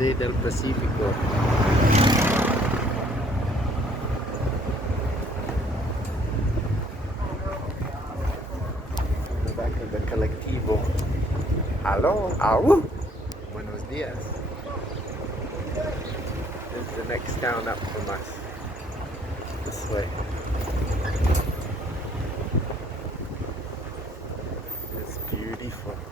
Jose Del Pacifico. In the back of the collectivo. Hello, au. Buenos dias. This is the next town up from us. This way. It's beautiful.